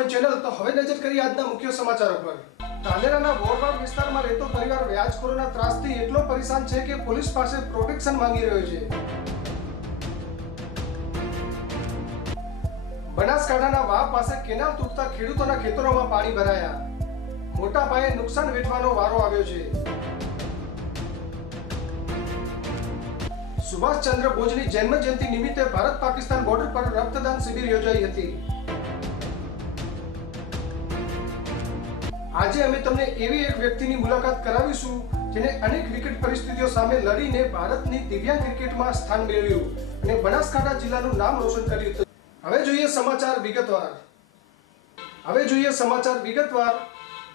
Point channel તો હવે નજર કરીએ આજના મુખ્ય સમાચારો પર। ધાનેરાના વોરવાડ વિસ્તારમાં રહેતો પરિવાર વ્યાજખોરોના ત્રાસથી એટલો પરેશાન છે કે પોલીસ પાસે પ્રોટેક્શન માંગી રહ્યો છે। બનાસકાંઠાના વાવ પાસે કેનાલ તૂટતા ખેડૂતોના ખેતરોમાં પાણી ભરાયા, મોટા પાયે નુકસાન વેઠવાનો વારો આવ્યો છે। સુભાષચંદ્ર બોઝની જન્મ જયંતિ નિમિત્તે ભારત પાકિસ્તાન બોર્ડર પર રક્તદાન શિબિર યોજાઈ હતી। આજે અમે તમને એવી એક વ્યક્તિની મુલાકાત કરાવીશું જેને અનેક વિકટ પરિસ્થિતિઓ સામે લડીને ભારતની દિવ્યાંગ ક્રિકેટમાં સ્થાન મેળવ્યું અને બનાસકાંઠા જિલ્લાનું નામ રોશન કર્યું હતું। હવે જોઈએ સમાચાર વિગતવાર।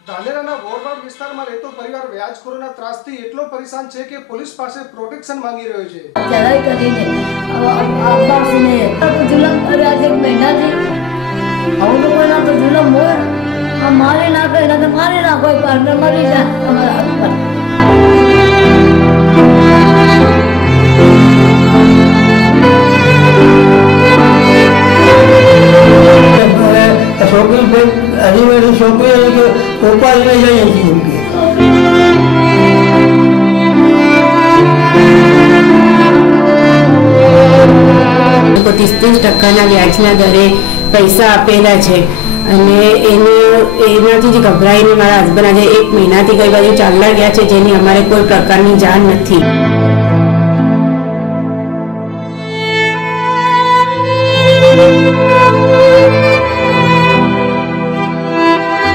ધાનેરાના વોરવાડ વિસ્તારમાં રહેતો પરિવાર વ્યાજખોરોના ત્રાસથી એટલો પરેશાન છે કે પોલીસ પાસે પ્રોટેક્શન માંગી રહ્યો છે। ચડાઈ કરીને અબ્બાસીને જુલમ કરે આજે એક મહિનાથી આવું લોકોના તો જુલમ હોય, મારી નાખે એના તો મારી નાખો પણ મરી જાય અમારા હાથ પર। છોકરી ઉપાય લઈ જઈએ છીએ ઉનकी 30% વ્યાજના દરે પૈસા આપેલા છે અને એનાથી જ ગભરાઈને મારા હસબન્ડ આજે 1 મહિનાથી કઈ બાજુ ચાલવા ગયા છે જેની અમારે કોઈ પ્રકારની જાણ નથી।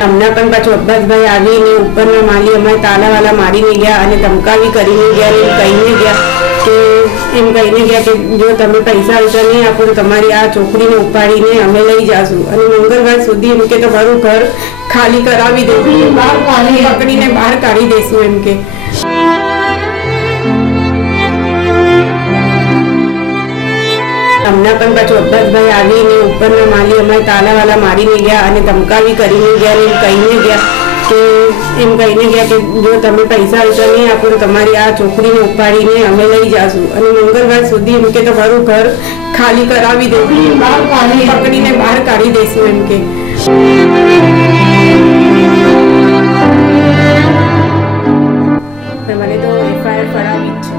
હમણાં પણ પાછું અબ્બાસભાઈ આવીને ઉપરના માલી અમારે તાલાવાલા મારીને ગયા અને ધમકાવી કરીને ગયા, કહીને ગયા કે જો તમે પૈસા ઓછા નહીં આપો તો તમારી આ છોકરીને ઉપાડીને અમે લઈ જાશું અને મંગળવાર સુધી એમ કે તમારું ઘર ખાલી કરાવી દઈશું, પકડીને બહાર કાઢી દઈશું એમ કે। હમણાં પણ પાછું અબ્બાસભાઈ આવીને ઉપરના માલી અમારે તાલાવાલા મારીને ગયા અને ધમકાવી કરીને ગયા, કહીને ગયા કે જો તમે પૈસા ઓછા નહીં આપો તો તમારી આ છોકરીને ઉપાડીને અમે લઈ જાશું અને મંગળવાર સુધી એમ કે તમારું ઘર ખાલી કરાવી દઈશું, પકડીને બહાર કાઢી દઈશું એમ કે। મને તો FIR કરાવી જ છે।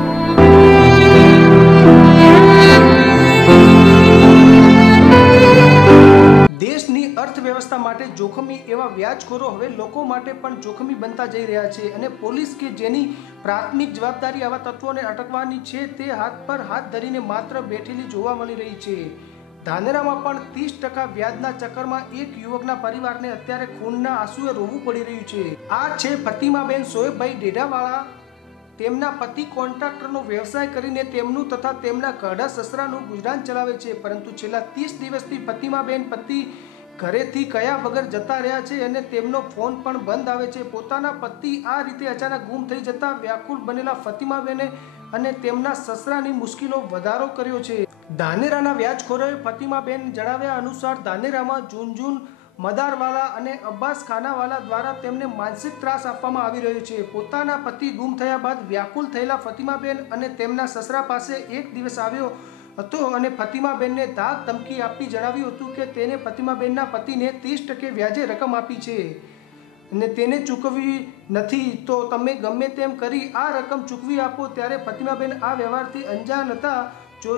દેશની અર્થવ્યવસ્થા માટે જોખમી એવા વ્યાજખોરો હવે લોકો માટે પણ જોખમી બનતા જઈ રહ્યા છે અને પોલીસ કે જેની પ્રાથમિક જવાબદારી આવા તત્વોને અટકવાની છે તે હાથ પર હાથ ધરીને માત્ર બેઠેલી જોવા મળી રહી છે। ધાનેરામાં પણ 30% વ્યાજના ચક્કરમાં એક યુવકના પરિવારને અત્યારે ખૂનના આંસુએ રોવું પડી રહ્યું છે। આ છે ફતિમાબેન સોએબભાઈ ડેઢાવાળા। તેમના પતિ કોન્ટ્રાક્ટરનો વ્યવસાય કરીને તેમનું તથા તેમના ઘરડા સસરાનું ગુજરાન ચલાવે છે, પરંતુ છેલ્લા 30 દિવસથી ફતિમાબેન પતિ ઘરેથી કયા વગર જતા રહ્યા છે અને તેમનો ફોન પણ બંધ આવે છે। પોતાના પતિ આ રીતે અચાનક ગુમ થઈ જતા વ્યાકુળ બનેલા ફતિમાબેને અને તેમના સસરાની મુશ્કેલો વધારો કર્યો છે। ધાનેરાના વ્યાજખોરોએ ફતિમાબેન જણાવ્યા અનુસાર ધાનેરામાં જૂન મદારવાલા અને અબ્બાસ ખાનાવાલા દ્વારા તેમને માનસિક ત્રાસ આપવામાં આવી રહ્યો છે। પોતાના પતિ ગુમ થયા બાદ વ્યાકુલ થયેલા ફતિમાબેન અને તેમના સસરા પાસે એક દિવસ આવ્યો હતો અને ફતિમાબેનને ધાક ધમકી આપી જણાવ્યું હતું કે તેને ફતિમાબેનના પતિને 30% વ્યાજે રકમ આપી છે અને તેને ચૂકવવી નથી તો તમે ગમે તેમ કરી આ રકમ ચૂકવી આપો। ત્યારે ફતિમાબેન આ વ્યવહારથી અંજાન હતા, જો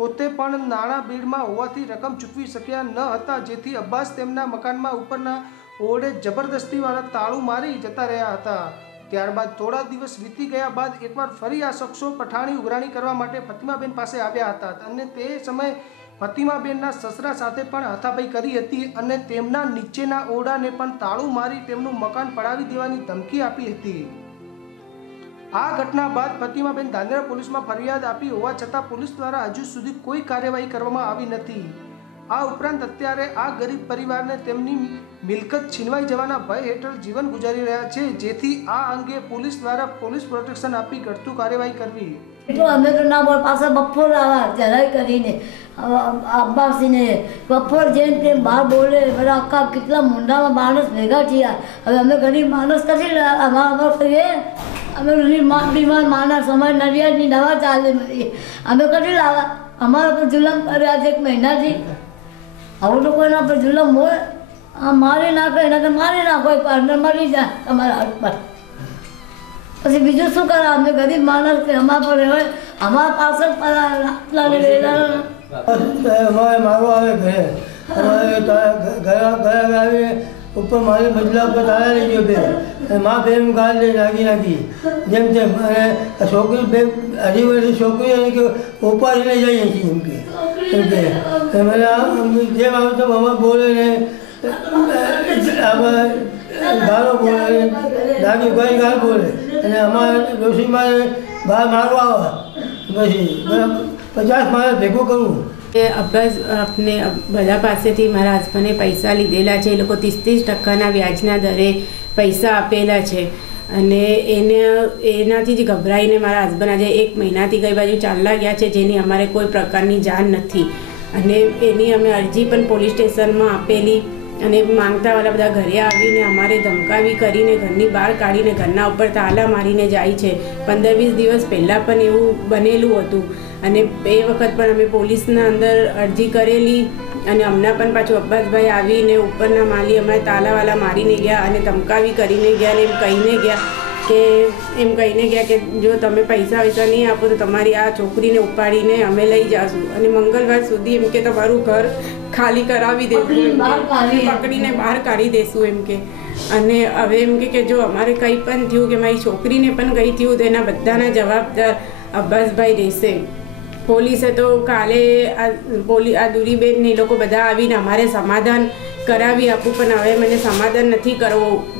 પોતે પણ નાણાં બીડમાં હોવાથી રકમ ચૂકવી શક્યા ન હતા, જેથી અબ્બાસ તેમના મકાનમાં ઉપરના ઓરડે જબરદસ્તીવાળા તાળું મારી જતા રહ્યા હતા। ત્યારબાદ થોડા દિવસ વીતી ગયા બાદ એકવાર ફરી આ શખ્સો પઠાણી ઉઘરાણી કરવા માટે ફતિમાબેન પાસે આવ્યા હતા અને તે સમયે ફતિમાબેનના સસરા સાથે પણ હાથાપાઈ કરી હતી અને તેમના નીચેના ઓરડાને પણ તાળું મારી તેમનું મકાન પડાવી દેવાની ધમકી આપી હતી। આ ઘટના બાદ ફતિમાબેન ધાનેરા પોલીસમાં ફરિયાદ આપી હોવા છતાં પોલીસ દ્વારા હજુ સુધી કોઈ કાર્યવાહી કરવામાં આવી નથી। આ ઉપરાંત અત્યારે આ ગરીબ પરિવારને તેમની મિલકત છીનવાઈ જવાના ભય હેઠળ જીવન ગુજારી રહ્યા છે, જેથી આ અંગે પોલીસ દ્વારા પોલીસ પ્રોટેક્શન આપી ઘટતું કાર્યવાહી કરવી। તો અમે તો ના બોલ પાછા બપોર આવા ચડાઈ કરીને અબ્બાસીને બપોર જેમ તેમ બહાર બોલે બધા આખા કેટલા મુંડામાં માણસ ભેગા થયા। હવે અમે ગરીબ માણસ કથી અમારા કહીએ અમે બીમાર માણસ અમારે નડિયાદની દવા ચાલે અમે કથી લાવવા? અમારા પર જુલમ કરે આજે 1 મહિનાથી આવું લોકોના પર જુલમ હોય, આ મારી નાખો એના તો મારી નાખો અંદર મરી જાય તમારા હાથ પર પછી બીજું શું કરે અમે ગરીબ માણસ છે અમારા પર હવે અમારા પાસે અમારે મારવા આવે ઘરે અમારે ગયા આવીને ઉપર મારી બદલા ઉપર તાળા લઈ ગયો બે મા બેન ગાળ લઈ નાખી જેમ તેમ અને છોકરી બે અઢી વર્ષની છોકરી એને કે ઉપાડી લઈ જઈએ છીએ એમ કે જેમ આવે તો અમારે બોલે ને આમાં ગાળો બોલે દાદી ભાઈ ગાળ બોલે અને અમારે ડોશીમાં બહાર મારવા આવે પછી 50 માણસ ભેગું કરવું અબ્બાસ આપને બધા પાસેથી મારા હસબન્ડે પૈસા લીધેલા છે. એ લોકો 30% વ્યાજના દરે પૈસા આપેલા છે અને એનાથી જ ગભરાઈને મારા હસબન્ડ આજે 1 મહિનાથી કઈ બાજુ ચાલલા ગયા છે જેની અમારે કોઈ પ્રકારની જાણ નથી અને એની અમે અરજી પણ પોલીસ સ્ટેશનમાં આપેલી અને માંગતાવાળા બધા ઘરે આવીને અમારે ધમકાવી કરીને ઘરની બહાર કાઢીને ઘરના ઉપર તાલા મારીને જાય છે. 15-20 દિવસ પહેલાં પણ એવું બનેલું હતું અને એ વખત પણ અમે પોલીસના અંદર અરજી કરેલી અને હમણાં પણ પાછું અબ્બાસભાઈ આવીને ઉપરના માલી અમારે તાલાવાલા મારીને ગયા અને ધમકાવી કરીને ગયા અને એમ કહીને ગયા કે જો તમે પૈસા નહીં આપો તો તમારી આ છોકરીને ઉપાડીને અમે લઈ જઈશું અને મંગળવાર સુધી એમ કે તમારું ઘર ખાલી કરાવી દઈશું, પકડીને બહાર કાઢી દઈશું એમ કે. અને હવે એમ કે જો અમારે કંઈ પણ થયું કે મારી છોકરીને પણ કંઈ થયું તો એના બધાના જવાબદાર અબ્બાસભાઈ રહેશે. પોલીસે તો કાલે આ દુરીબેન ને એ લોકો બધા આવીને અમારે સમાધાન કરાવી આપું પણ હવે મને સમાધાન નથી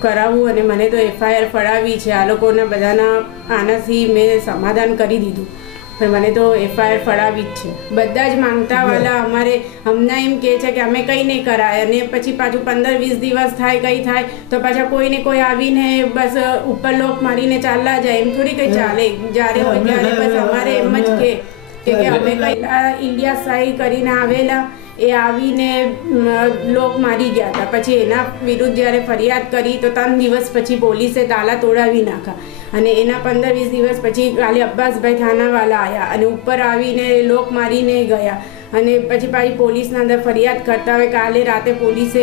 કરાવવું અને મને તો FIR ફડાવી છે. આ લોકોના બધાના આનાથી મેં સમાધાન કરી દીધું પણ મને તો FIR ફડાવી જ છે. બધા જ માંગતાવાળા અમારે હમણાં એમ કહે છે કે અમે કંઈ નહીં કરાય અને પછી પાછું 15-20 દિવસ થાય કંઈ થાય તો પાછા કોઈને કોઈ આવીને બસ ઉપર લોક મારીને ચાલલા જાય એમ થોડી કંઈ ચાલે. જ્યારે હોય ત્યારે બસ અમારે એમ જ કે અમે કંઈ ઇન્ડિયા સાઈ કરીને આવેલા એ આવીને લોક મારી ગયા હતા. પછી એના વિરુદ્ધ જ્યારે ફરિયાદ કરી તો 3 દિવસ પછી પોલીસે તાલા તોડાવી નાખ્યા અને એના 15-20 દિવસ પછી કાલે અબ્બાસભાઈ થાનાવાળા આવ્યા અને ઉપર આવીને લોક મારીને ગયા અને પછી પાછી પોલીસના અંદર ફરિયાદ કરતા હોય. કાલે રાતે પોલીસે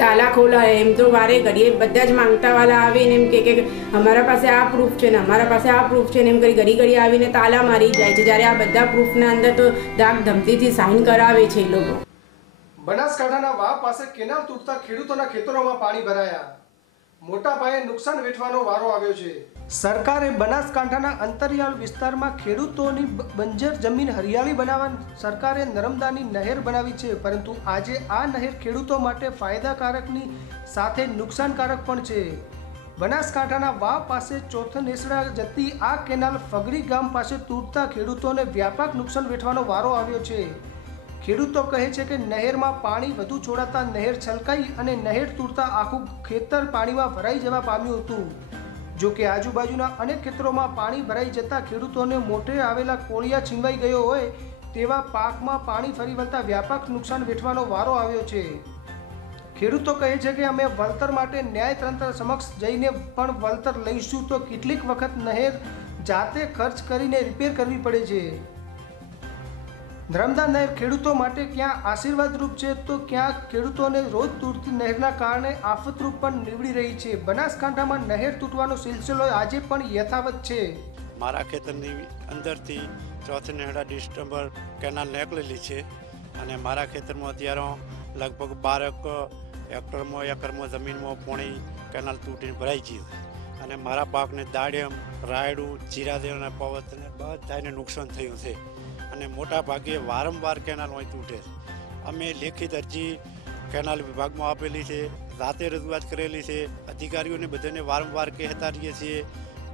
તાલા ખોલાય એમ તો વારે ઘડીએ બધા જ માંગતાવાળા આવીને એમ કે અમારા પાસે આ પ્રૂફ છે ને અમારા પાસે આ પ્રૂફ છે ને એમ કરી ઘડી આવીને તાલા મારી જાય છે જ્યારે આ બધા પ્રૂફના અંદર તો ધાક ધમતીથી સાઇન કરાવે છે એ લોકો. બનાસકાંઠાના વાવ પાસે કેનાલ તૂટતા ખેડૂતોના ખેતરોમાં પાણી ભરાયા, મોટા પાયે નુકસાન વેઠવાનો વારો આવ્યો છે. સરકારે બનાસકાંઠાના અંતરિયાળ વિસ્તારમાં ખેડૂતોની બંજર જમીન હરિયાળી બનાવવા સરકારે નર્મદાની નહેર બનાવી છે, પરંતુ આજે આ નહેર ખેડૂતો માટે ફાયદાકારકની સાથે નુકસાનકારક પણ છે. બનાસકાંઠાના વાવ પાસે ચોથનેસડા જતી આ કેનાલ ફગડી ગામ પાસે તૂટતા ખેડૂતોને વ્યાપક નુકસાન વેઠવાનો વારો આવ્યો છે. ખેડૂતો કહે છે કે નહેરમાં પાણી વધુ છોડાતા નહેર છલકાઈ અને નહેર તૂટતા આખું ખેતર પાણીમાં ભરાઈ જવા પામ્યું હતું. જો કે આજુબાજુના અનેક ખેતરોમાં પાણી ભરાઈ જતા ખેડૂતોને મોઢે આવેલા કોળિયા છીનવાઈ ગયો હોય તેવા પાકમાં પાણી ફરી વળતા વ્યાપક નુકસાન વેઠવાનો વારો આવ્યો છે. ખેડૂતો કહે છે કે અમે વળતર માટે ન્યાયતંત્ર સમક્ષ જઈને પણ વળતર લઈશું તો કેટલીક વખત નહેર જાતે ખર્ચ કરીને રિપેર કરવી પડે છે. નર્મદા નહેર ખેડૂતો માટે ક્યાં આશીર્વાદરૂપ છે તો ક્યાં ખેડૂતોને રોજ તૂટતી નહેરના કારણે આફતરૂપ પણ નીવડી રહી છે. બનાસકાંઠામાં નહેર તૂટવાનો સિલસિલો આજે પણ યથાવત છે. મારા ખેતરની અંદરથી ચોથનેસડા ડિસ્ટમ્બર કેનાલ નીકળેલી છે અને મારા ખેતરમાં અત્યારે લગભગ 12 એકરમાં જમીનમાં પાણી કેનાલ તૂટીને ભરાઈ ગયું અને મારા પાકને દાડમ, રાયડું, જીરાદેવ અને પવતને બધાને નુકસાન થયું છે અને મોટા ભાગે વારંવાર કેનાલ હોય તૂટે છે. અમે લેખિત અરજી કેનાલ વિભાગમાં આપેલી છે, રાતે રજૂઆત કરેલી છે, અધિકારીઓને બધાને વારંવાર કહેતા રહીએ છીએ.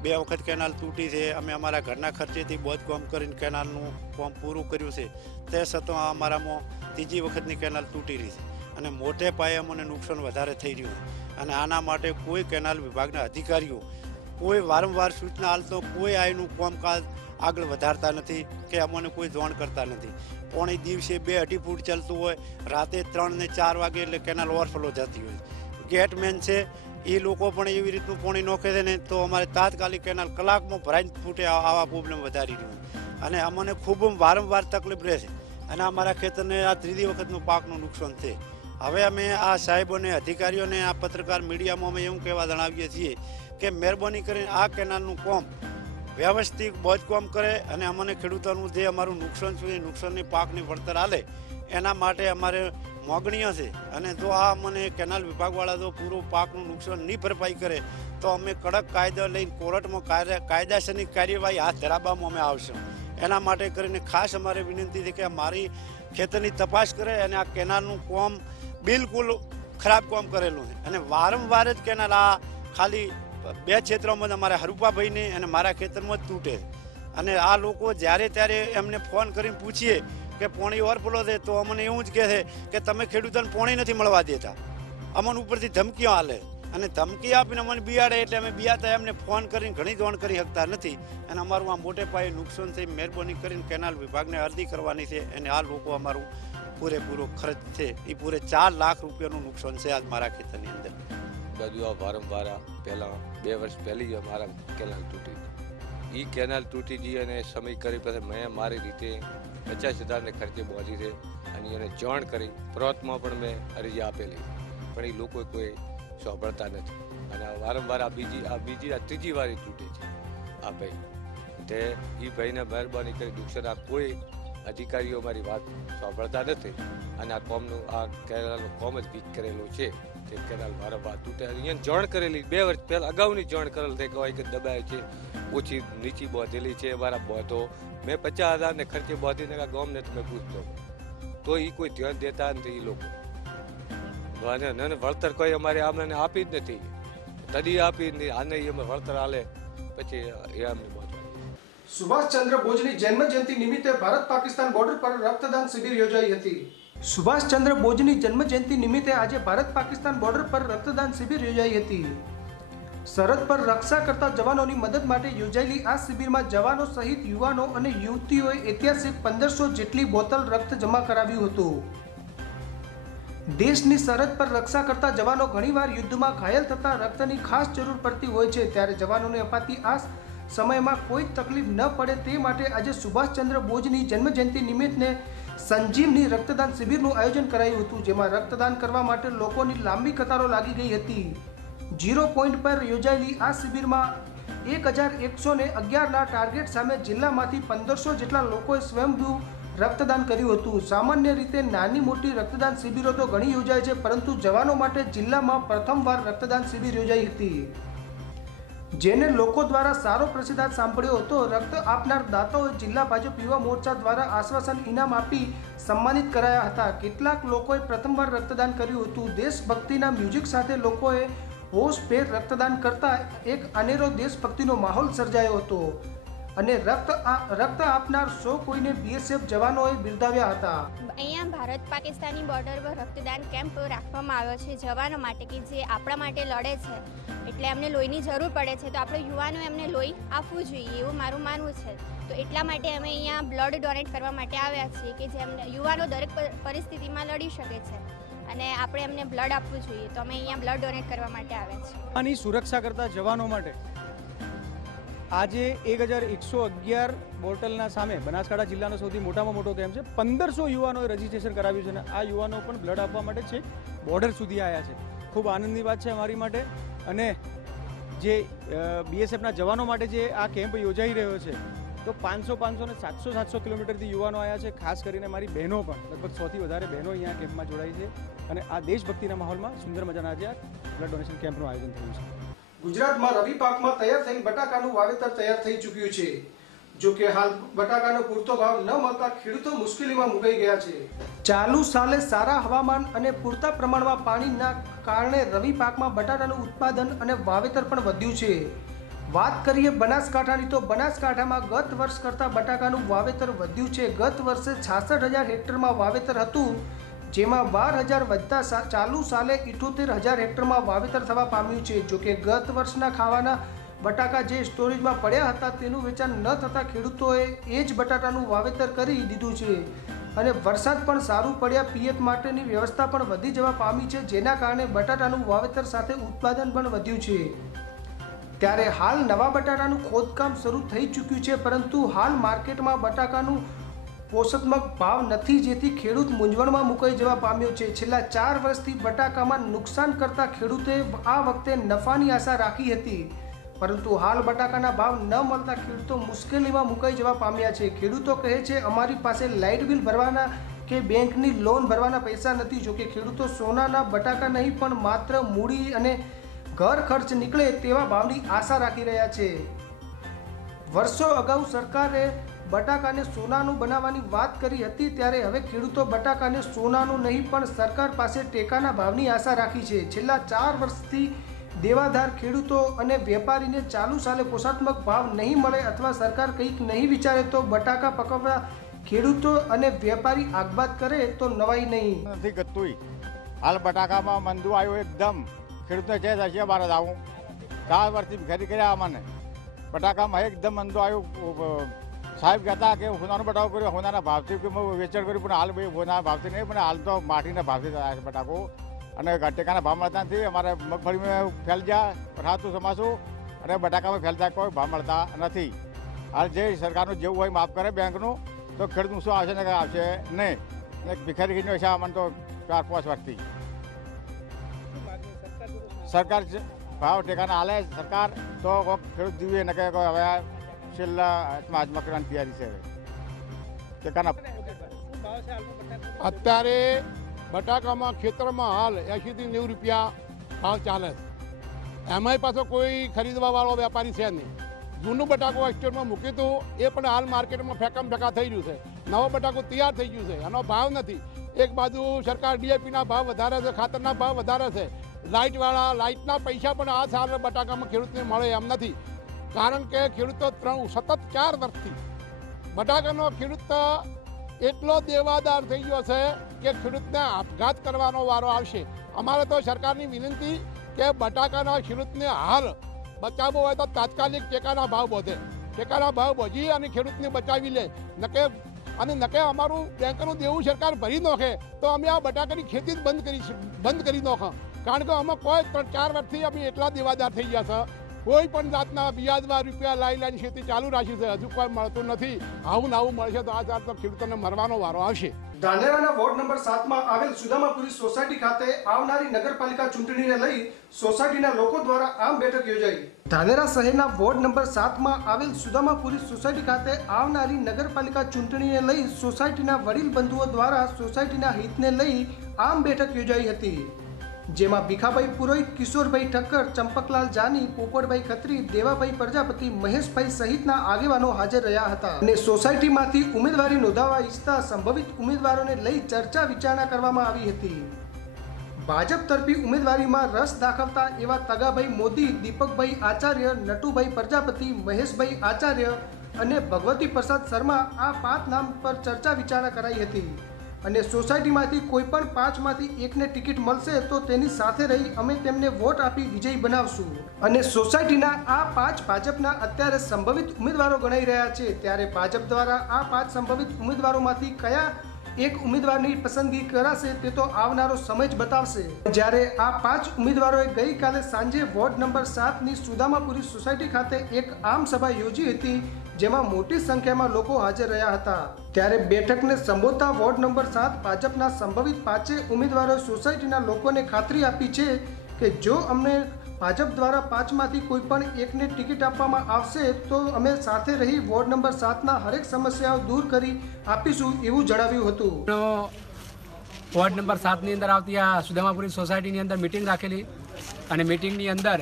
2 વખત કેનાલ તૂટી છે. અમે અમારા ઘરના ખર્ચેથી બહુ કામ કરીને કેનાલનું કામ પૂરું કર્યું છે, તે છતાં અમારામાં 3જી વખતની કેનાલ તૂટી રહી છે અને મોટે પાયે અમને નુકસાન વધારે થઈ રહ્યું છે. અને આના માટે કોઈ કેનાલ વિભાગના અધિકારીઓ કોઈ વારંવાર સૂચના હાલતો કોઈ આનું કામકાજ આગળ વધારતા નથી કે અમને કોઈ જાણ કરતા નથી. પોણી દિવસે 2-2.5 ફૂટ ચાલતું હોય, રાતે 3 ને 4 વાગે એટલે કેનાલ ઓવરફ્લો જતી હોય. ગેટમેન છે એ લોકો પણ એવી રીતનું પાણી નોખે છે ને તો અમારે તાત્કાલિક કેનાલ કલાકમાં ભરાઈને ફૂટે આવા પ્રોબ્લેમ વધારી રહ્યું અને અમને ખૂબ વારંવાર તકલીફ રહે છે અને અમારા ખેતરને આ 3જી વખતનું પાકનું નુકસાન છે હવે અમે આ સાહેબોને અધિકારીઓને આ પત્રકાર મીડિયામાં અમે એવું કહેવા જણાવીએ છીએ કે મહેરબાની કરીને આ કેનાલનું કોમ વ્યવસ્થિત બાંધકામ કરે અને અમને ખેડૂતોનું જે અમારું નુકસાન છે એ નુકસાનની પાકની વળતર આલે એના માટે અમારે માગણીઓ છે. અને જો આ અમને કેનાલ વિભાગવાળા જો પૂરું પાકનું નુકસાન નહીં ભરપાઈ કરે તો અમે કડક કાયદો લઈને કોર્ટમાં કાયદાસરની કાર્યવાહી હાથ ધરાવવામાં અમે આવશું. એના માટે કરીને ખાસ અમારે વિનંતી છે કે મારી ખેતરની તપાસ કરે અને આ કેનાલનું કોમ બિલકુલ ખરાબ કામ કરેલું છે. અને વારંવાર જ કેનાલ આ ખાલી 2 ક્ષેત્રોમાં જ અમારા હરુપાભાઈને અને મારા ખેતરમાં જ તૂટે. અને આ લોકો જ્યારે ત્યારે એમને ફોન કરીને પૂછીએ કે પોણી ઓવરફ્લો છે તો અમને એવું જ કહે છે કે તમે ખેડૂતોને પોણી નથી મળવા દેતા. અમને ઉપરથી ધમકીઓ આલે અને ધમકી આપીને અમને બિયાડે એટલે અમે બિયાતા એમને ફોન કરીને ઘણી જાણ કરી શકતા નથી. અને અમારું આ મોટે પાયે નુકસાન છે. મહેરબાની કરીને કેનાલ વિભાગને અરજી કરવાની છે. અને આ લોકો અમારું પૂરેપૂરો ખર્ચ છે એ પૂરે 4 લાખ રૂપિયાનું નુકસાન છે આજ મારા ખેતરની અંદર. બાજુ આ વારંવાર પહેલાં 2 વર્ષ પહેલી અમારા કેનાલ તૂટી. એ કેનાલ તૂટી ગઈ અને સમય કરી પછી મેં મારી રીતે 50,000ને ખર્ચે બાંધી છે. અને એને જાણ કરી પ્રોતમાં પણ મેં અરજી આપેલી, પણ એ લોકો કોઈ સાંભળતા નથી. અને વારંવાર આ ત્રીજી વાર તૂટે છે આ ભાઈ. તે એ ભાઈને મહેરબાની કરી દુક્ષના કોઈ અધિકારીઓ મારી વાત સાંભળતા નથી. અને આ કોમનું આ કેનાલનું કોમ જ વીક કરેલું છે. તે કેનાલ વારંવાર તૂટે. અહીંયા જાણ કરેલી 2 વર્ષ પહેલાં અગાઉની જાણ કરેલ તે કહેવાય કે દબાય છે, ઓછી નીચી બાંધેલી છે. મારા બાંધો મેં 50,000ને ખર્ચે બાંધીને આ ગામને તમે પૂછતો તો એ કોઈ ધ્યાન દેતા નથી. એ લોકો અને વળતર કોઈ અમારે અમને આપી જ નથી. તદી આપી નહીં, આને અમે વળતર આલે પછી એ અમને બાંધવાની. સુભાષચંદ્ર બોઝની જન્મજયંતિ નિમિત્તે ભારત પાકિસ્તાન બોર્ડર પર રક્તદાન શિબિર યોજાઈ હતી. સુભાષચંદ્ર બોઝની જન્મજયંતિ નિમિત્તે આજે ભારત પાકિસ્તાન બોર્ડર પર રક્તદાન શિબિર યોજાઈ હતી. સરહદ પર રક્ષા કરતા જવાનોની મદદ માટે યોજાયેલી આ શિબિરમાં જવાનો સહિત યુવાનો અને યુવતીઓએ ઐતિહાસિક 1500 જેટલી બોટલ રક્ત જમા કરાવ્યું હતું. દેશની સરહદ પર રક્ષા કરતા જવાનો ઘણીવાર યુદ્ધમાં ઘાયલ થતા રક્તની ખાસ જરૂર પડતી હોય છે. ત્યારે જવાનોને અપાતી આ સમયમાં કોઈ તકલીફ ન પડે તે માટે આજે સુભાષચંદ્ર બોઝની જન્મજયંતિ નિમિત્તે સંજીવની રક્તદાન શિબિરનું આયોજન કરાયું હતું. જેમાં રક્તદાન કરવા માટે લોકોની લાંબી કતારો લાગી ગઈ હતી. 0 પોઈન્ટ પર યોજાયેલી આ શિબિરમાં 1111ના ટાર્ગેટ સામે જિલ્લામાંથી 1500 જેટલા લોકોએ સ્વયંભૂ રક્તદાન કર્યું હતું. સામાન્ય રીતે નાની મોટી રક્તદાન શિબિરો તો ઘણી યોજાય છે, પરંતુ જવાનો માટે જિલ્લામાં પ્રથમવાર રક્તદાન શિબિર યોજાઈ હતી, જેને લોકો દ્વારા સારો પ્રતિસાદ સાંપડ્યો હતો. રક્ત આપનાર દાતાઓએ જિલ્લા ભાજપ યુવા મોરચા દ્વારા આશ્વાસન ઇનામ આપી સન્માનિત કરાયા હતા. કેટલાક લોકોએ પ્રથમવાર રક્તદાન કર્યું હતું. દેશભક્તિના મ્યુઝિક સાથે લોકોએ હોશભેર રક્તદાન કરતા એક અનેરો દેશભક્તિનો માહોલ સર્જાયો હતો. અને રક્ત આપનાર સૌ કોઈને બીએસએફ જવાનોએ બિરદાવ્યા હતા. અહીંયા ભારત પાકિસ્તાની બોર્ડર પર રક્તદાન કેમ્પ રાખવામાં આવ્યો છે જવાનો માટે, કે જે આપણા માટે લડે છે. એટલે એમને લોહીની જરૂર પડે છે, તો આપણે યુવાનો એમને લોહી આપવું જોઈએ એવું મારું માનવું છે. તો એટલા માટે અમે અહીંયા બ્લડ ડોનેટ કરવા માટે આવ્યા છીએ, કે જેમ યુવાનો દરેક પરિસ્થિતિમાં લડી શકે છે અને આપણે એમને બ્લડ આપવું જોઈએ. તો અમે અહીંયા બ્લડ ડોનેટ કરવા માટે આવ્યા છીએ. આની સુરક્ષા કરતા જવાનો માટે આજે 1111 બોટલના સામે બનાસકાંઠા જિલ્લાનો સૌથી મોટામાં મોટો કેમ્પ છે. 1500 યુવાનોએ રજીસ્ટ્રેશન કરાવ્યું છે અને આ યુવાનો પણ બ્લડ આપવા માટે છે બોર્ડર સુધી આવ્યા છે. ખૂબ આનંદની વાત છે અમારી માટે. અને જે બીએસએફના જવાનો માટે જે આ કેમ્પ યોજાઈ રહ્યો છે, તો 500 ને 700 કિલોમીટરથી યુવાનો આવ્યા છે. ખાસ કરીને મારી બહેનો પણ લગભગ 100થી વધારે બહેનો અહીંયા કેમ્પમાં જોડાઈ છે. અને આ દેશભક્તિના માહોલમાં સુંદર મજાના આજે બ્લડ ડોનેશન કેમ્પનું આયોજન થયું છે. ગુજરાતમાં રવિ પાકમાં તૈયાર થયેલ બટાકાનું વાવેતર તૈયાર થઈ ચૂક્યું છે. જો કે હાલ બટાકાનો પૂરતો ભાવ ન મળતા ખેડૂતો મુશ્કેલીમાં મુકાઈ ગયા છે. ચાલુ સાલે સારા હવામાન અને પૂરતા પ્રમાણમાં પાણીના કારણે રવિ પાકમાં બટાટાનું ઉત્પાદન અને વાવેતર પણ વધ્યું છે. વાત કરીએ બનાસકાંઠાની, તો બનાસકાંઠામાં ગત વર્ષ કરતાં બટાકાનું વાવેતર વધ્યું છે. ગત વર્ષે 66,000 હેક્ટરમાં વાવેતર હતું, જેમાં 12,000 વધતા ચાલુ સાલે 78,000 હેક્ટરમાં વાવેતર થવા પામ્યું છે. જોકે ગત વર્ષના ખાવાના બટાકા જે સ્ટોરેજમાં પડ્યા હતા તેનું વેચાણ ન થતાં ખેડૂતોએ એ જ બટાટાનું વાવેતર કરી દીધું છે. અને વરસાદ પણ સારું પડ્યા પિયત માટેની વ્યવસ્થા પણ વધી જવા પામી છે, જેના કારણે બટાટાનું વાવેતર સાથે ઉત્પાદન પણ વધ્યું છે. ત્યારે હાલ નવા બટાટાનું ખોદકામ શરૂ થઈ ચૂક્યું છે, પરંતુ હાલ માર્કેટમાં બટાકાનું પોષાત્મક ભાવ નથી, જેથી ખેડૂત મૂંઝવણમાં મુકાઈ જવા પામ્યો છે। છેલ્લા 4 વર્ષથી બટાકામાં નુકસાન કરતા ખેડૂતે આ વખતે નફાની આશા રાખી હતી, પરંતુ હાલ બટાકાના ભાવ ન મળતા ખેડૂતો મુશ્કેલીમાં મુકાઈ જવા પામ્યા છે। ખેડૂતો કહે છે, અમારી પાસે લાઇટ બિલ ભરવાના કે બેંકની લોન ભરવાના પૈસા નથી। જોકે ખેડૂતો સોનાના બટાકા નહીં પણ માત્ર મૂડી અને ઘર ખર્ચ નીકળે તેવા ભાવની આશા રાખી રહ્યા છે। વર્ષો અગાઉ સરકારે બટાકાને સોનાનું બનાવવાની વાત કરી હતી, ત્યારે હવે ખેડૂતો બટાકાને સોનાનું નહીં પણ સરકાર પાસે ટેકાના ભાવની આશા રાખી છે। છેલ્લા 4 વર્ષથી દેવાદાર ખેડૂતો અને વેપારીને ચાલુ સાલે પોષાત્મક ભાવ નહીં મળે અથવા સરકાર કંઈક નહીં વિચારે તો બટાકા પકવવા ખેડૂતો અને વેપારી આગબાદ કરે તો નવાઈ નહીં। નથી ગતું હાલ બટાકામાં મંદુ આવ્યું એકદમ ખેડૂતને છે દશિયા બાર આવું 4 વર્ષથી ખરી કર્યા મને બટાકામાં એકદમ મંદુ આવ્યું। સાહેબ કહેતા કે હોનાનો બટાકો કર્યો હોનાના ભાવથી કે વેચાણ કર્યું પણ હાલ ભાઈ હોનાના ભાવથી નહીં પણ હાલ તો માટીના ભાવથી થયા છે બટાકો અને ટેકાના ભાવ મળતા નથી। અમારે મગફળીમાં ફેલ જાય રાતું સમાસું અને બટાકામાં ફેલતા કોઈ ભાવ મળતા નથી। હાલ જે સરકારનું જેવું હોય માફ કરે બેંકનું તો ખેડૂતનું શું આવશે ને આવશે નહીં। ભિખારી ખીચનો છે અમને તો 4-5 વર્ષથી સરકાર ભાવ ટેકાના હાલે સરકાર તો ખેડૂત જીવીએ ને કે હવે છેલ્લા આજમાં કરવાની તૈયારી છે ટેકાના। અત્યારે બટાકામાં ખેતરમાં હાલ 80 થી 90 રૂપિયા ભાવ ચાલે છે। એમાંય પાછો કોઈ ખરીદવાવાળો વેપારી છે નહીં। જૂનું બટાકો એક્સચેન્જમાં મૂક્યું હતું એ પણ હાલ માર્કેટમાં ફેંકામ ફેંકા થઈ રહ્યું છે। નવો બટાકો તૈયાર થઈ ગયું છે, એનો ભાવ નથી। એક બાજુ સરકાર DAPના ભાવ વધારે છે, ખાતરના ભાવ વધારે છે, લાઇટના પૈસા પણ આ સાલ બટાકામાં ખેડૂતને મળે એમ નથી। કારણ કે ખેડૂતો સતત 4 વર્ષથી બટાકાનો ખેડૂત એટલો દેવાદાર થઈ ગયો છે કે ખેડૂતને આપઘાત કરવાનો વારો આવશે। અમારે તો સરકારની વિનંતી કે બટાકાના ખેડૂતને હાલ બચાવવો હોય તો તાત્કાલિક ટેકાના ભાવ વધે, ટેકાના ભાવ વધી અને ખેડૂતને બચાવી લે। નકે અમારું બેંકનું દેવું સરકાર ભરી નાખે તો અમે આ બટાકાની ખેતી જ બંધ કરી નાખો। કારણ કે અમે કોઈ 3-4 વર્ષથી અમે એટલા દેવાદાર થઈ ગયા છે। કોઈ પણ જાતના વ્યાજમાં રૂપિયા લાઈ ખેતી ચાલુ રાખી છે, હજુ કોઈ મળતું નથી। આવું ને આવું મળશે તો આ ચાર તો ખેડૂતોને મરવાનો વારો આવશે। ધાનેરાના વોર્ડ નંબર 7માં આવેલ સુદામાપુરી સોસાયટી ખાતે આવનારી નગરપાલિકા ચૂંટણીને લઈ સોસાયટીના લોકો દ્વારા આમ બેઠક યોજાઈ। ધાનેરા શહેરના વોર્ડ નંબર 7માં આવેલ સુદામાપુરી સોસાયટી ખાતે આવનારી નગરપાલિકા ચૂંટણીને લઈ સોસાયટીના વડીલ બંધુઓ દ્વારા સોસાયટીના હિતને લઈ આમ બેઠક યોજાઈ હતી, જેમાં ભીખાભાઈ પુરોહિત, કિશોરભાઈ ઠક્કર, ચંપકલાલ જાની, પોપટભાઈ ખત્રી, દેવાભાઈ પ્રજાપતિ, મહેશભાઈ સહિતના આગેવાનો હાજર રહ્યા હતા અને સોસાયટીમાંથી ઉમેદવારી નોંધાવવા ઈચ્છતા સંભવિત ઉમેદવારોને લઈ ચર્ચા વિચારણા કરવામાં આવી હતી। ભાજપ તરફી ઉમેદવારીમાં રસ દાખવતા એવા તગાભાઈ મોદી, દીપકભાઈ આચાર્ય, નટુભાઈ પ્રજાપતિ, મહેશભાઈ આચાર્ય અને ભગવતી પ્રસાદ શર્મા આ 5 નામ પર ચર્ચા વિચારણા કરાઈ હતી અને સોસાયટીમાંથી કોઈ પણ 5માંથી એકને ટિકિટ મળશે તો તેની સાથે રહી અમે તેમને વોટ આપી વિજયી બનાવશું અને સોસાયટીના આ 5 ભાજપના અત્યારે સંભવિત ઉમેદવારો ગણાઈ રહ્યા છે। ત્યારે ભાજપ દ્વારા આ 5 સંભવિત ઉમેદવારોમાંથી કયા એક ઉમેદવારની પસંદગી કરાશે તે તો આવનારો સમય જ બતાવશે। જ્યારે આ 5 ઉમેદવારોએ ગઈકાલે સાંજે વોર્ડ નંબર 7ની સુદામાપુરી સોસાયટી ખાતે એક આમ સભા યોજી હતી, જેમાં મોટી સંખ્યામાં લોકો હાજર રહ્યા હતા। ત્યારે બેઠકને સંબોધતા વોર્ડ નંબર 7 ભાજપના સંભવિત 5 ઉમેદવારોએ સોસાયટીના લોકોને ખાતરી આપી છે કે જો અમને ભાજપ દ્વારા 5માંથી કોઈ પણ એકને ટિકિટ આપવામાં આવશે તો અમે સાથે રહી વોર્ડ નંબર 7ના હરેક સમસ્યાઓ દૂર કરી આપીશું એવું જણાવ્યું હતું। વોર્ડ નંબર 7ની અંદર આવતી આ સુદામાપુરી સોસાયટીની અંદર મિટિંગ રાખેલી અને મિટિંગની અંદર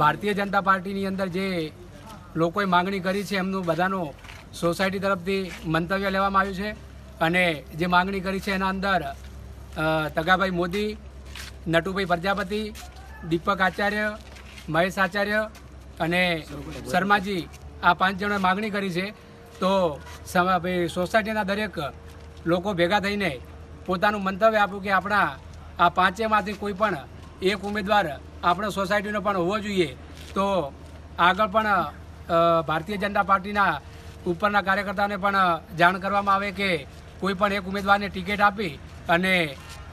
ભારતીય જનતા પાર્ટીની અંદર જે લોકોએ માંગણી કરી છે એમનું બધાનું સોસાયટી તરફથી મંતવ્ય લેવામાં આવ્યું છે અને જે માંગણી કરી છે એના અંદર તગાભાઈ મોદી, નટુભાઈ પ્રજાપતિ, દીપક આચાર્ય, મહેશ આચાર્ય અને શર્માજી આ 5 જણોએ માંગણી કરી છે। તો સોસાયટીના દરેક લોકો ભેગા થઈને પોતાનું મંતવ્ય આપ્યું કે આપણા આ 5માંથી કોઈ પણ એક ઉમેદવાર આપણા સોસાયટીનો પણ હોવો જોઈએ। તો આગળ પણ ભારતીય જનતા પાર્ટીના ઉપરના કાર્યકર્તાઓને પણ જાણ કરવામાં આવે કે કોઈ પણ એક ઉમેદવારને ટિકિટ આપી અને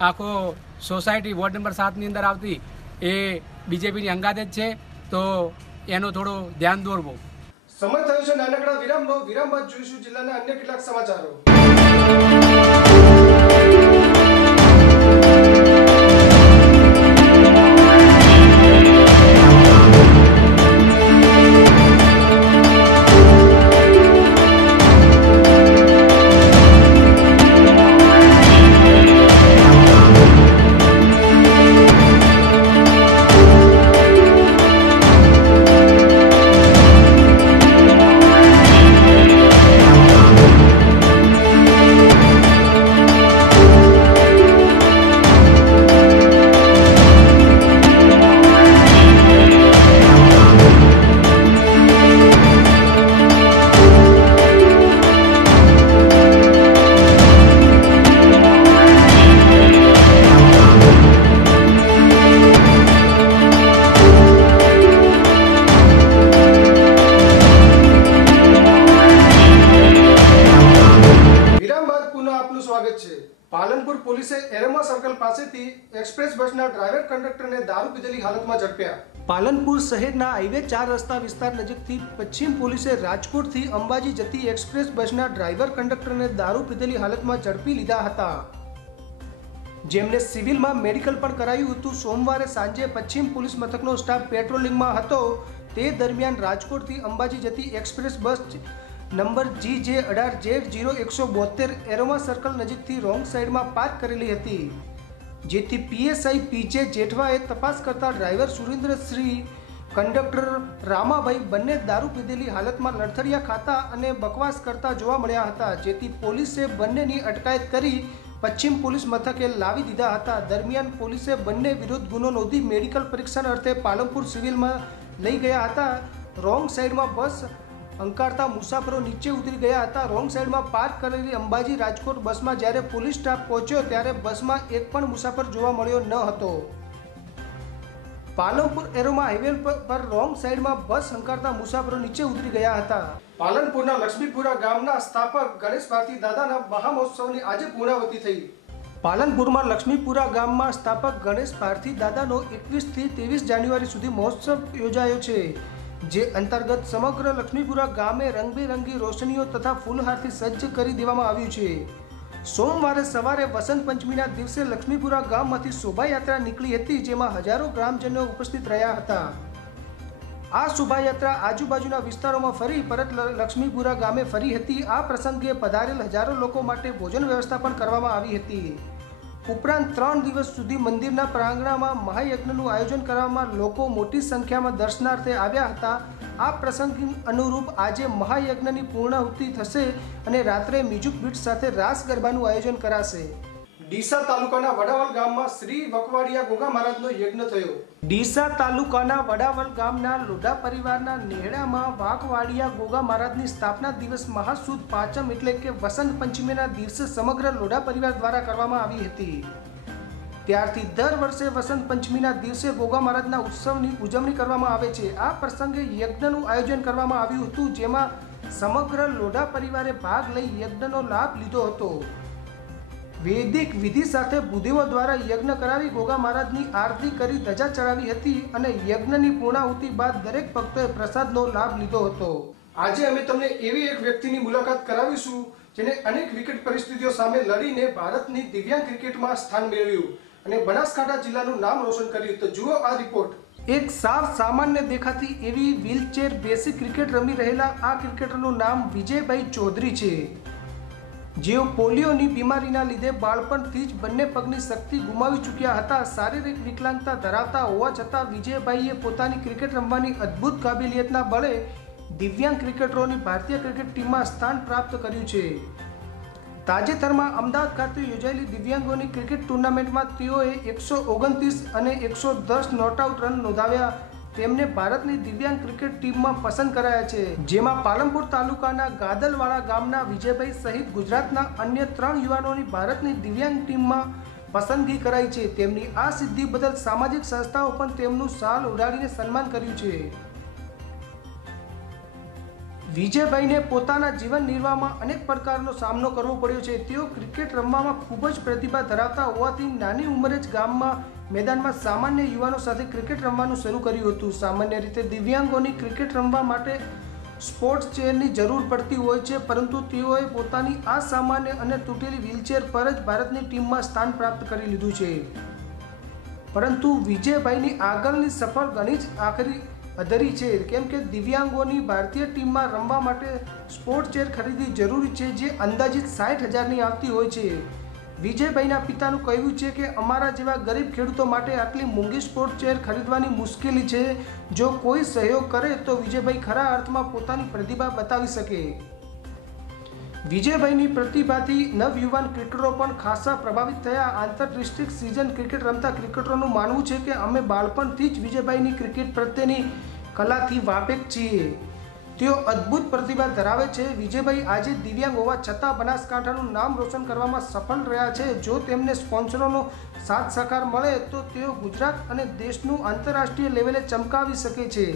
આખો સોસાયટી વોર્ડ નંબર 7ની અંદર આવતી એ બીજેપીની અંગાત જ છે, તો એનું થોડું ધ્યાન દોરવું। સમય થયો છે નાનકડા વિરામનો. વિરામ બાદ જોઈશું જિલ્લાના અન્ય કેટલાક સમાચારો. પાલનપુર પોલીસે એરોમા સર્કલ પાસેથી એક્સપ્રેસ બસના ડ્રાઈવર કંડક્ટરને દારૂ પીધેલી હાલતમાં ઝડપ્યા. પાલનપુર શહેરના હાઈવે 4 રસ્તા વિસ્તાર નજીકથી પશ્ચિમ પોલીસે રાજકોટથી અંબાજી જતી એક્સપ્રેસ બસના ડ્રાઈવર કંડક્ટરને દારૂ પીધેલી હાલતમાં ઝડપી લીધા હતા, જેમને સિવિલમાં મેડિકલ પણ કરાયું હતું. સોમવારે સાંજે પશ્ચિમ પોલીસ મથકનો સ્ટાફ પેટ્રોલિંગમાં હતો. તે દરમિયાન રાજકોટથી અંબાજી જતી એક્સપ્રેસ બસ નંબર GJ18Z0172 એરોમા સર્કલ નજીકથી રોંગ સાઈડમાં પાર્ક કરેલી હતી, જેથી PSI PJ જેઠવાએ તપાસ કરતા ડ્રાઈવર સુરેન્દ્રશ્રી, કંડક્ટર રામાભાઈ બંને દારૂ પીધેલી હાલતમાં લડથડિયા ખાતા અને બકવાસ કરતા જોવા મળ્યા હતા, જેથી પોલીસે બંનેની અટકાયત કરી પશ્ચિમ પોલીસ મથકે લાવી દીધા હતા. દરમિયાન પોલીસે બંને વિરુદ્ધ ગુનો નોંધી મેડિકલ પરીક્ષણ અર્થે પાલનપુર સિવિલમાં લઈ ગયા હતા. રોંગ સાઈડમાં બસ અંકારતા મુસાફરો નીચે ઉતરી ગયા હતા. રોંગ સાઈડમાં પાર્ક કરેલી અંબાજી રાજકોટ બસમાં જ્યારે પોલીસ સ્ટાફ પહોંચ્યો ત્યારે બસમાં એક પણ મુસાફર જોવા મળ્યો ન હતો. પાલનપુર એરોમા હાઈવે પર રોંગ સાઈડમાં બસ અંકારતા મુસાફરો નીચે ઉતરી ગયા હતા. પાલનપુરના લક્ષ્મીપુરા ગામના સ્થાપક ગણેશ ભારતી દાદાના મહામહોત્સવની આજે પૂર્ણાવતિ થઈ. પાલનપુરમાં લક્ષ્મીપુરા ગામમાં સ્થાપક ગણેશ ભારતી દાદાનો 21 થી 23 જાન્યુઆરી સુધી મહોત્સવ યોજાયો છે, જે અંતર્ગત સમગ્ર લક્ષ્મીપુરા ગામે રંગબેરંગી રોશનીઓ તથા ફૂલહારથી સજ્જ કરી દેવામાં આવ્યું છે. સોમવારે સવારે વસંત પંચમીના દિવસે લક્ષ્મીપુરા ગામમાંથી શોભાયાત્રા નીકળી હતી, જેમાં હજારો ગ્રામજનો ઉપસ્થિત રહ્યા હતા. આ શોભાયાત્રા આજુબાજુના વિસ્તારોમાં ફરી પરત લક્ષ્મીપુરા ગામે ફરી હતી. આ પ્રસંગે પધારેલ હજારો લોકો માટે ભોજન વ્યવસ્થા પણ કરવામાં આવી હતી. ઉપરાંત 3 દિવસ સુધી મંદિરના પ્રાંગણમાં મહાયજ્ઞનું આયોજન કરવામાં લોકો મોટી સંખ્યામાં દર્શનાર્થે આવ્યા હતા. આ પ્રસંગ અનુરૂપ આજે મહાયજ્ઞની પૂર્ણાહુતિ થશે અને રાત્રે મ્યુઝિક બીટ સાથે રાસ ગરબાનું આયોજન કરાશે. ડીસા તાલુકાના વડાવલ ગામમાં શ્રી વકવાડિયા ગોગા મહારાજનો યજ્ઞ થયો. ડીસા તાલુકાના વડાવલ ગામના લોઢા પરિવારના નેહડામાં વાકવાડિયા ગોગા મહારાજની સ્થાપના દિવસ મહાસુદ પાંચમ એટલે કે વસંત પંચમીના દિવસે સમગ્ર લોઢા પરિવાર દ્વારા કરવામાં આવી હતી. ત્યારથી દર વર્ષે વસંત પંચમીના દિવસે ગોગા મહારાજના ઉત્સવની ઉજવણી કરવામાં આવે છે. આ પ્રસંગે યજ્ઞનું આયોજન કરવામાં આવ્યું હતું, જેમાં સમગ્ર લોઢા પરિવારે ભાગ લઈ યજ્ઞનો લાભ લીધો હતો. વૈદિક વિધિ સાથે ભૂદેવો દ્વારા યજ્ઞ કરાવી ગોગા મહારાજની આરતી કરી ધજા ચડાવી હતી અને યજ્ઞની પૂર્ણાહુતિ બાદ દરેક ભક્તોએ પ્રસાદનો લાભ લીધો હતો. આજે અમે તમને એવી એક વ્યક્તિની મુલાકાત કરાવીશું જેને અનેક વિકટ પરિસ્થિતિઓ સામે લડીને ભારતની દિવ્યાંગ ક્રિકેટમાં સ્થાન મેળવ્યું અને બનાસકાંઠા જિલ્લાનું નામ રોશન કર્યું. તો જુઓ આ રિપોર્ટ. એક સાવ સામાન્ય દેખાતી એવી વ્હીલચેર બેસી ક્રિકેટ રમી રહેલા આ ક્રિકેટરનું નામ વિજયભાઈ ચૌધરી છે, જેઓ પોલિયોની બીમારીના લીધે બાળપણથી જ બંને પગની શક્તિ ગુમાવી ચૂક્યા હતા. શારીરિક વિકલાંગતા ધરાવતા હોવા છતાં વિજયભાઈએ પોતાની ક્રિકેટ રમવાની અદ્ભુત કાબેલિયતના બળે દિવ્યાંગ ક્રિકેટરોની ભારતીય ક્રિકેટ ટીમમાં સ્થાન પ્રાપ્ત કર્યું છે. તાજેતરમાં અમદાવાદ ખાતે યોજાયેલી દિવ્યાંગોની ક્રિકેટ ટુર્નામેન્ટમાં તેઓએ 129 અને 110 નોટઆઉટ રન નોંધાવ્યા. તેમને ભારતની દિવ્યાંગ ક્રિકેટ ટીમમાં પસંદ કરાયા છે, જેમાં પાલનપુર તાલુકાના ગાદલવાડા ગામના વિજયભાઈ સહિત ગુજરાતના અન્ય 3 યુવાનોની ભારતની દિવ્યાંગ ટીમમાં પસંદગી કરાઈ છે. તેમની આ સિદ્ધિ બદલ સામાજિક સંસ્થાઓ પણ તેમનું શાલ ઉડાડીને સન્માન કર્યું છે. વિજયભાઈને પોતાના જીવન નિર્વાહમાં અનેક પડકારનો સામનો કરવો પડ્યો છે. તેઓ ક્રિકેટ રમવામાં ખૂબ જ પ્રતિભા ધરાવતા હોવાથી નાની ઉંમરે જ ગામમાં મેદાનમાં સામાન્ય યુવાનો સાથે ક્રિકેટ રમવાનું શરૂ કર્યું હતું. સામાન્ય રીતે દિવ્યાંગોની ક્રિકેટ રમવા માટે સ્પોર્ટ્સ ચેરની જરૂર પડતી હોય છે, પરંતુ તેઓએ પોતાની આ સામાન્ય અને તૂટેલી વ્હીલચેર પર જ ભારતની ટીમમાં સ્થાન પ્રાપ્ત કરી લીધું છે. પરંતુ વિજયભાઈની આગળની સફર ઘણી જ આખરી અધરી છે, કેમ કે દિવ્યાંગોની ભારતીય ટીમમાં રમવા માટે સ્પોર્ટ્સ ચેર ખરીદવી જરૂરી છે, જે અંદાજિત 60,000ની આવતી હોય છે. વિજયભાઈના પિતાનું કહેવું છે કે અમારા જેવા ગરીબ ખેડૂતો માટે આટલી મોંઘી સ્પોર્ટ્સ ચેર ખરીદવાની મુશ્કેલી છે. જો કોઈ સહયોગ કરે તો વિજયભાઈ ખરા અર્થમાં પોતાની પ્રતિભા બતાવી શકે. વિજયભાઈની પ્રતિભાથી નવયુવાન ક્રિકેટરો પણ ખાસા પ્રભાવિત થયા. આંતર ડિસ્ટ્રિક્ટ સિઝન ક્રિકેટ રમતા ક્રિકેટરોનું માનવું છે કે અમે બાળપણથી જ વિજયભાઈની ક્રિકેટ પ્રત્યેની કલાથી વાકેફ છીએ. તેઓ અદ્ભુત પ્રતિભા ધરાવે છે. વિજયભાઈ આજે દિવ્યાંગ હોવા છતાં બનાસકાંઠાનું નામ રોશન કરવામાં સફળ રહ્યા છે. જો તેમને સ્પોન્સરોનો સાથ સહકાર મળે તો તેઓ ગુજરાત અને દેશનું આંતરરાષ્ટ્રીય લેવલે ચમકાવી શકે છે.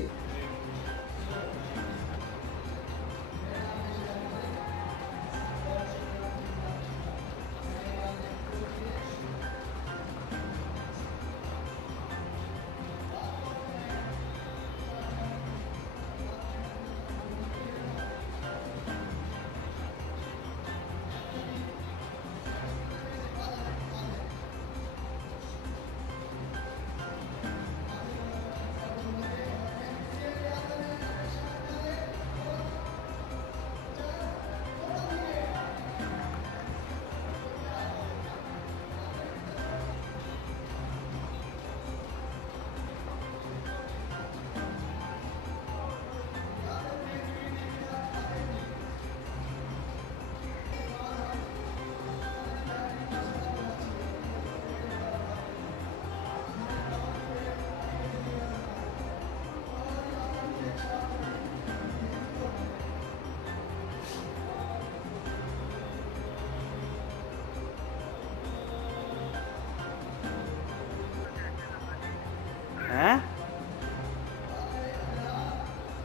हैं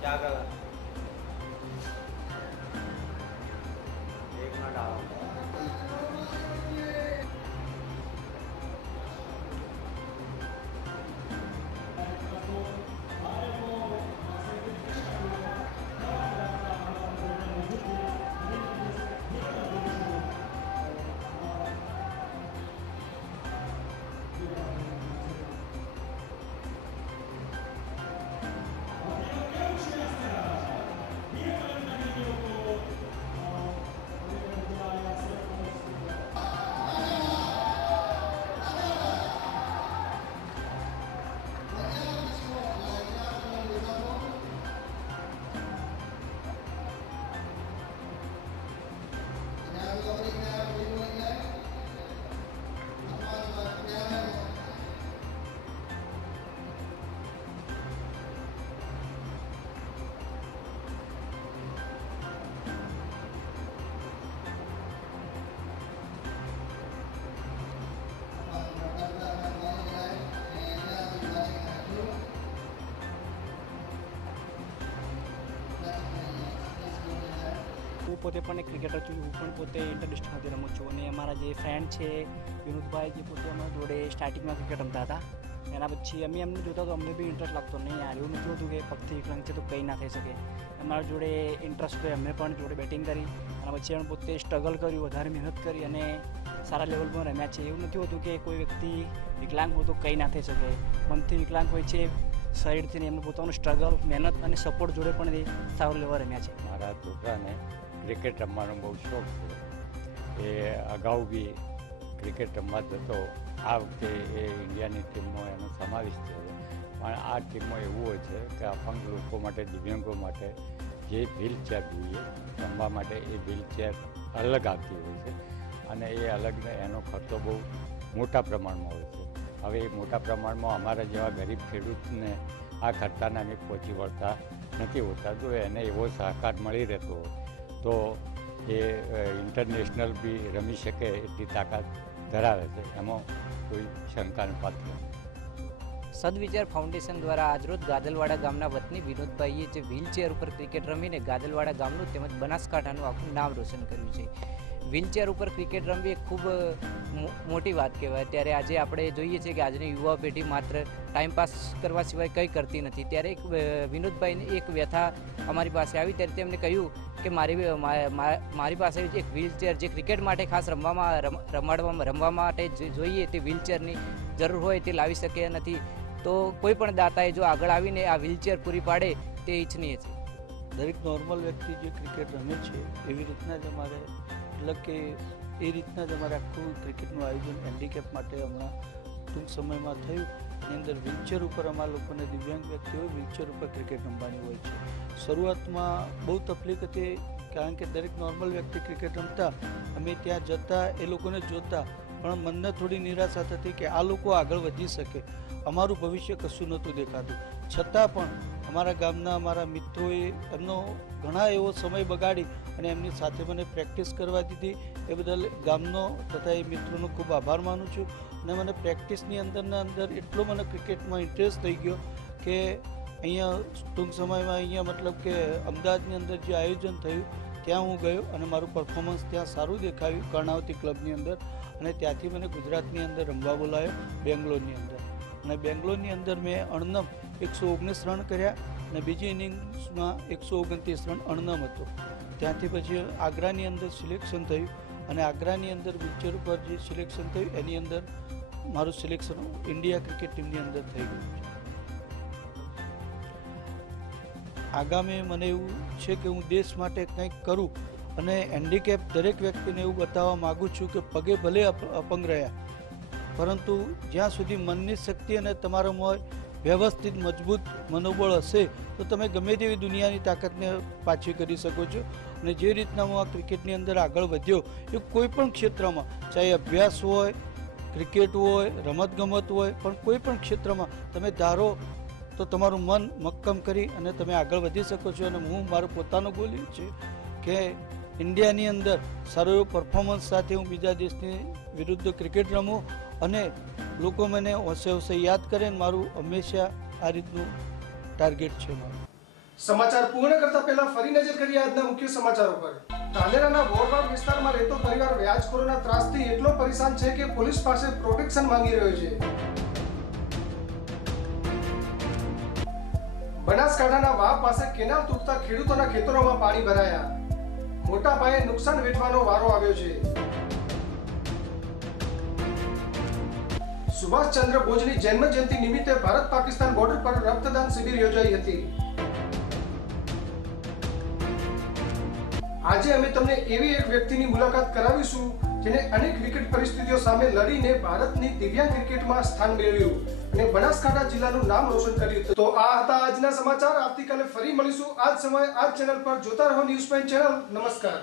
क्या कर एक मिनट आओ હું પોતે પણ એક ક્રિકેટર છું. હું પણ પોતે ઇન્ટર ડિસ્ટ્રિક્ટમાંથી રમું છું અને અમારા જે ફ્રેન્ડ છે વિનોદભાઈ, જે પોતે અમારા જોડે સ્ટાર્ટિંગમાં ક્રિકેટ રમતા હતા, એના પછી અમે એમને જોતા તો અમને બી ઇન્ટરેસ્ટ લાગતો નહીં યાર, એવું નથી હોતું કે પગથી વિકલાંગ છે તો કંઈ ના થઈ શકે. અમારા જોડે ઇન્ટરેસ્ટ તો એમને પણ જોડે બેટિંગ કરી અને પછી એમણે પોતે સ્ટ્રગલ કર્યું, વધારે મહેનત કરી અને સારા લેવલ પર રમ્યા છે. એવું નથી હોતું કે કોઈ વ્યક્તિ વિકલાંગ હોય તો કંઈ ના થઈ શકે. મનથી વિકલાંગ હોય છે, શરીરથી એમનું પોતાનું સ્ટ્રગલ, મહેનત અને સપોર્ટ જોડે પણ એ સારો લેવલ રમ્યા છે. મારા છોકરાને ક્રિકેટ રમવાનો બહુ શોખ છે. એ અગાઉ બી ક્રિકેટ રમવા જતો. આ વખતે એ ઇન્ડિયાની ટીમમાં એનો સમાવેશ થયો. પણ આ ટીમમાં એવું હોય છે કે અપંગ લોકો માટે, દિવ્યાંગો માટે જે વ્હીલચેર જોઈએ રમવા માટે, એ વ્હીલચેર અલગ આવતી હોય છે અને એ અલગને એનો ખર્ચો બહુ મોટા પ્રમાણમાં હોય છે. હવે એ મોટા પ્રમાણમાં અમારા જેવા ગરીબ ખેડૂતને આ ખર્ચાને અમે પહોંચી વળતા નથી હોતા. જો એને એવો સહકાર મળી રહેતો તો એ ઇન્ટરનેશનલ બી રમી શકે એટલી તાકાત ધરાવે છે, એમાં કોઈ શંકાનું પાત્ર નથી. સદવિચાર ફાઉન્ડેશન દ્વારા આજરોજ ગાદલવાડા ગામના વતની વિનોદભાઈએ જે વ્હીલચેર ઉપર ક્રિકેટ રમીને ગાદલવાડા ગામનું તેમજ બનાસકાંઠાનું આખું નામ રોશન કર્યું છે. વ્હીલચેર ઉપર ક્રિકેટ રમવી એ ખૂબ મોટી વાત કહેવાય. ત્યારે આજે આપણે જોઈએ છીએ કે આજની યુવા પેઢી માત્ર ટાઈમપાસ કરવા સિવાય કંઈ કરતી નથી. ત્યારે એક વિનોદભાઈની એક વ્યથા અમારી પાસે આવી ત્યારે તેમણે કહ્યું કે મારી પાસે એક વ્હીલચેર જે ક્રિકેટ માટે ખાસ રમવા માટે જોઈએ તે વ્હીલચેરની જરૂર હોય તે લાવી શકે નથી. તો કોઈ પણ દાતાએ જો આગળ આવીને આ વ્હીલચેર પૂરી પાડે તે ઈચ્છનીય છે. દરેક નોર્મલ વ્યક્તિ જે ક્રિકેટ રમે છે એવી રીતના જ અમારે એટલે કે એ રીતના જ અમારે આખું ક્રિકેટનું આયોજન હેન્ડીકેપ માટે હમણાં ટૂંક સમયમાં થયું. એની અંદર વ્હીલચેર ઉપર અમારા લોકોને દિવ્યાંગ વ્યક્તિઓ વ્હીલચેર ઉપર ક્રિકેટ રમવાની હોય છે. શરૂઆતમાં બહુ તકલીફ હતી કારણ કે દરેક નોર્મલ વ્યક્તિ ક્રિકેટ રમતા અમે ત્યાં જતા એ લોકોને જોતા પણ મનને થોડી નિરાશા થતી કે આ લોકો આગળ વધી શકે, અમારું ભવિષ્ય કશું નહોતું દેખાતું. છતાં પણ અમારા ગામના અમારા મિત્રોએ એમનો ઘણા એવો સમય બગાડી અને એમની સાથે મને પ્રેક્ટિસ કરવા દીધી. એ બદલ ગામનો તથા એ મિત્રોનો ખૂબ આભાર માનું છું. અને મને પ્રેક્ટિસની અંદર એટલો મને ક્રિકેટમાં ઇન્ટરેસ્ટ થઈ ગયો કે અહીંયા ટૂંક સમયમાં અહીંયા મતલબ કે અમદાવાદની અંદર જે આયોજન થયું ત્યાં હું ગયો અને મારું પરફોર્મન્સ ત્યાં સારું દેખાયું કર્ણાવતી ક્લબની અંદર. અને ત્યાંથી મને ગુજરાતની અંદર રમવા બોલાયો બેંગ્લોરની અંદર. અને બેંગ્લોરની અંદર મેં અણનમ 119 રન કર્યા અને બીજી ઇનિંગ્સમાં 129 રન અણનમ હતો. ત્યાંથી પછી આગ્રાની અંદર સિલેક્શન થયું અને આગ્રાની અંદર વ્હીલચેર ઉપર જે સિલેક્શન થયું એની અંદર મારું સિલેક્શન ઇન્ડિયા ક્રિકેટ ટીમની અંદર થઈ ગયું છે. આગામી મને એવું છે કે હું દેશ માટે કંઈક કરું અને હેન્ડીકેપ દરેક વ્યક્તિને એવું બતાવવા માગું છું કે પગે ભલે અપંગ રહ્યા પરંતુ જ્યાં સુધી મનની શક્તિ અને તમારામાં વ્યવસ્થિત મજબૂત મનોબળ હશે તો તમે ગમે તેવી દુનિયાની તાકાતને પાછી કરી શકો છો. અને જે રીતના હું આ ક્રિકેટની અંદર આગળ વધ્યો એ કોઈ પણ ક્ષેત્રમાં ચાહે અભ્યાસ હોય, ક્રિકેટ હોય, રમતગમત હોય, પણ કોઈ પણ ક્ષેત્રમાં તમે ધારો તો તમારું મન મક્કમ કરી અને તમે આગળ વધી શકો છો. અને હું મારો પોતાનો ગોલ એ છે કે ઇન્ડિયાની અંદર સારો એવો પરફોર્મન્સ સાથે હું બીજા દેશની વિરુદ્ધ ક્રિકેટ રમું અને લોકો મને હોશે હોશે યાદ કરે. મારું હંમેશા આ રીતનું ટાર્ગેટ છે મારું. સમાચાર પૂર્ણ કરતા પહેલા ફરી નજર કરીએ આજના મુખ્ય સમાચારો પર. ધાનેરાના વોરવાડ વિસ્તારમાં રહેતો પરિવાર વ્યાજખોરોના ત્રાસથી એટલો પરેશાન છે કે પોલીસ પાસે પ્રોટેક્શન માંગી રહ્યો છે. બનાસકાંઠાના વાવ પાસે કેનાલ તૂટતા ખેડૂતોના ખેતરોમાં પાણી ભરાયા. મોટા પાયે નુકસાન વેઠવાનો વારો આવ્યો છે. સુભાષચંદ્ર બોઝની જન્મ જયંતિ નિમિત્તે ભારત પાકિસ્તાન બોર્ડર પર રક્તદાન શિબિર યોજાઈ હતી. આજે અમે તમને એવી એક વ્યક્તિની મુલાકાત કરાવીશું જેને અનેક વિકટ પરિસ્થિતિઓ સામે લડીને ભારતની દિવ્યાંગ ક્રિકેટમાં સ્થાન મેળવ્યું અને બનાસકાંઠા જિલ્લાનું નામ રોશન કર્યું. તો આ હતા આજના સમાચાર. આવતીકાલે ફરી મળીશું આ જ સમયે આ ચેનલ પર. જોતા રહો ન્યૂઝ પોઈન્ટ ચેનલ. નમસ્કાર.